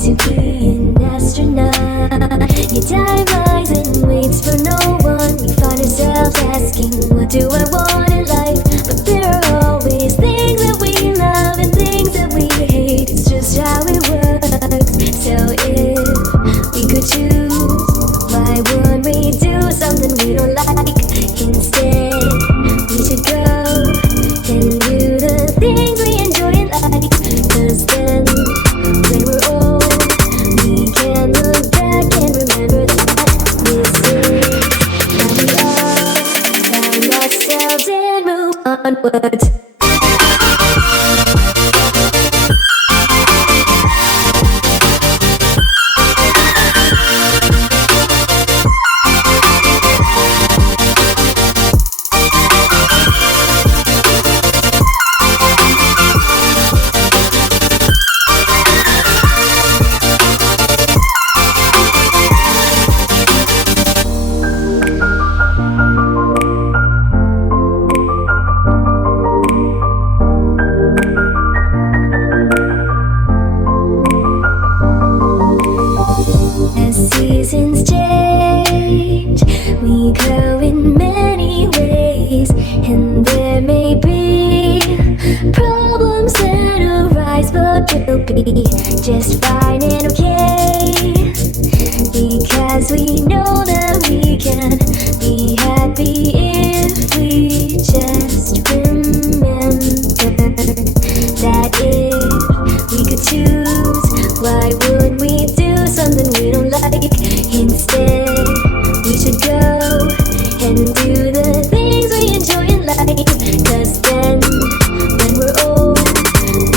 to be an astronaut. Your time lies and waits for no one. We find ourselves asking, what do I want in life? But there are always things that we love and things that we hate. It's just how it works. So if we could choose, why would we do something we don't like? Instead, we should go and do the things we enjoy in life. 'Cause then, when we're old, we can look back and remember that this is how we all found ourselves and move onwards. Seasons change, we grow in many ways, and there may be problems that arise, but we'll be just fine and okay, because we know that we can be happy if we just remember that if we could choose, why would we do something we don't like? Instead, we should go and do the things we enjoy in life. 'Cause then, when we're old,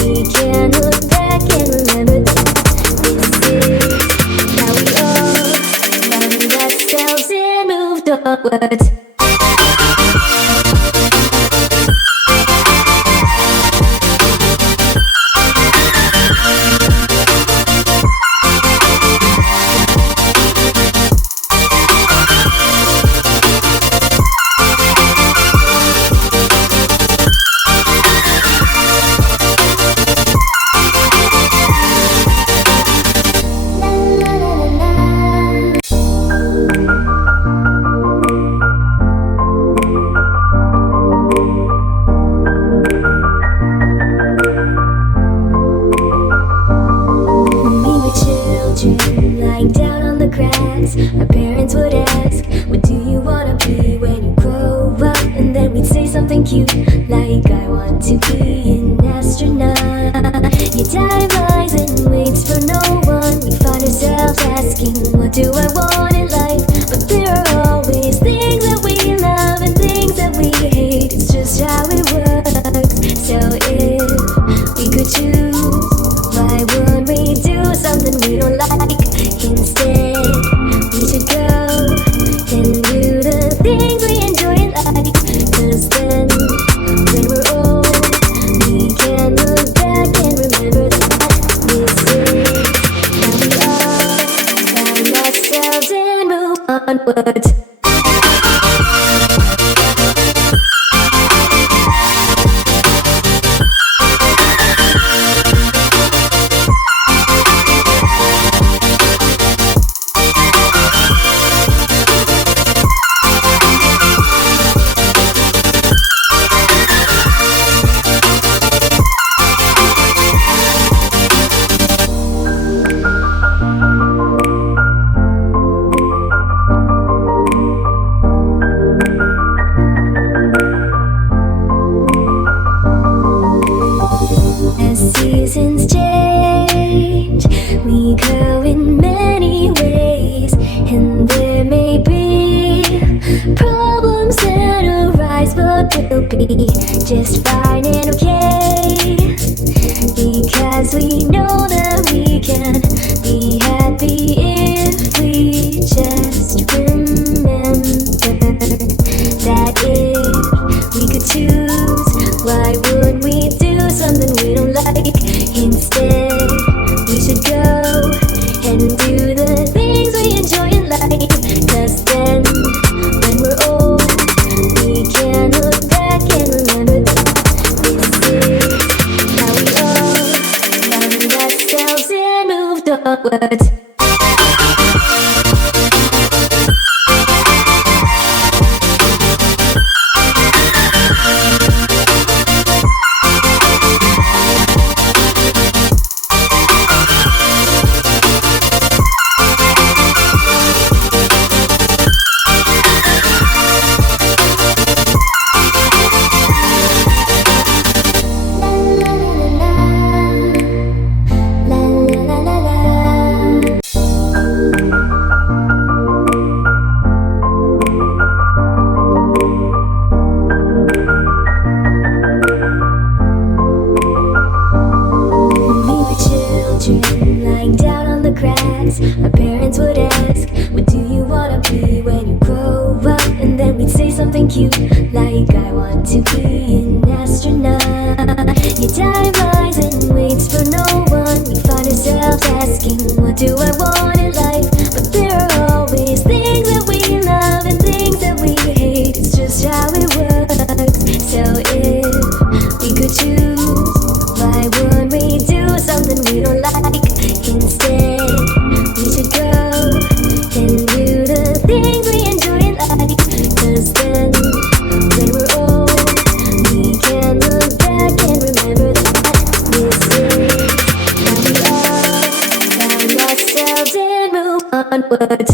we can look back and remember that this is how we all found ourselves and moved onwards. Lying down on the grass, our parents would ask, what do you wanna be when you grow up? And then we'd say something cute, like I want to be an astronaut. Your time lies and waits for no one. We find ourselves asking, what do I want in life? But there are always things that we love and things that we hate. It's just how it works. So if we could choose, why would we do something we don't like? Instead, we should go and do the things we enjoy in life. 'Cause then, when we're old, we can look back and remember that this is how we all found ourselves and move onwards. Seasons change, we grow in many ways, and there may be problems that arise, but we'll be just fine and okay, because we know that we can be happy if we just remember that if we could choose, why would we do something we don't like? Instead, we should go onwards. Lying down on the grass, our parents would ask, what do you wanna be when you grow up? And then we'd say something cute, like I want to be an astronaut. Your time lies and waits for no one. We find ourselves asking, what do I want in life? But there are always things that we love and things that we hate. It's just how it works. So if we could choose, why would we do something we don't like? Instead, we should go and do the things we enjoy in life. 'Cause then, when we're old, we can look back and remember that this is how we all found ourselves and move onwards.